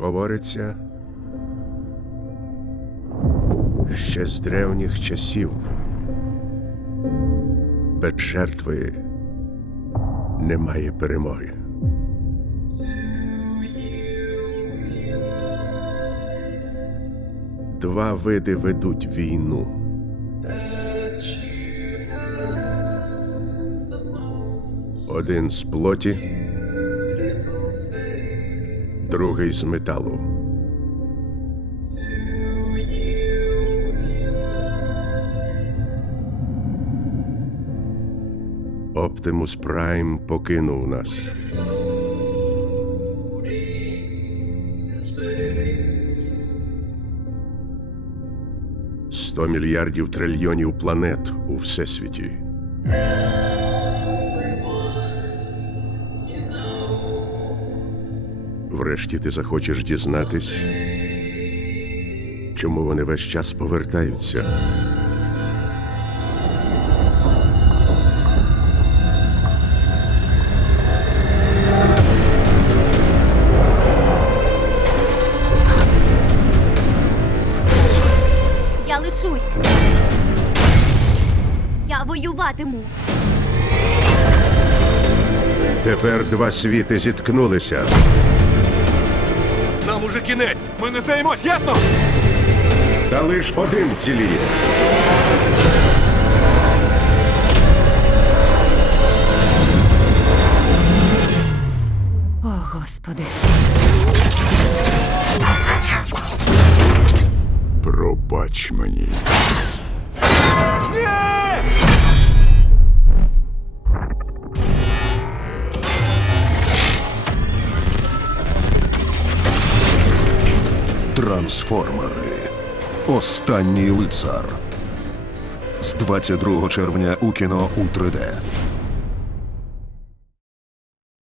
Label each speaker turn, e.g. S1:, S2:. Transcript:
S1: Говориться, ще з древніх часів без жертви немає перемоги. Два види ведуть війну. Один з плоті, другий з металу. Оптимус Прайм покинув нас. Сто мільярдів трильйонів планет у всесвіті. Врешті ти захочеш дізнатись, чому вони весь час повертаються.
S2: Я лишусь. Я воюватиму.
S1: Тепер два світи зіткнулися.
S3: Нам уже кінець. Ми не здаємось, ясно?
S1: Та лиш один ціліє.
S4: О, Господи.
S5: Пробач мені.
S6: Трансформери. Останній лицар. З 22 червня у кіно у 3D.